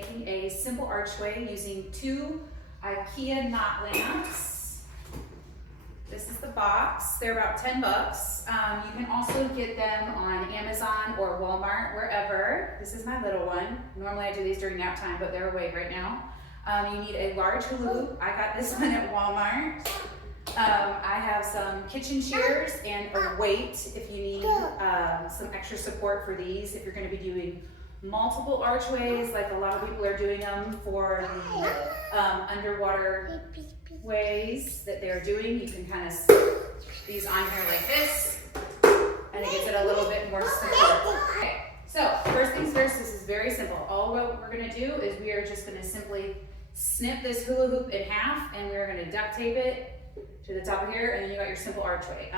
making a simple archway using 2 IKEA knot lamps. This is the box. They're about 10 bucks. You can also get them on Amazon or Walmart, wherever. This is my little one. Normally I do these during nap time, but they're awake right now. You need a large hula hoop. I got this one at Walmart. I have some kitchen shears and a weight if you need some extra support for these. If you're going to be doing multiple archways, like a lot of people are doing them for the underwater ways that they're doing, you can kind of stick these on here like this, and it gives it a little bit more support. Okay, so first things first, this is very simple. All what we're going to do is we are just going to simply snip this hula hoop in half, and we're going to duct tape it to the top of here, and then you got your simple archway.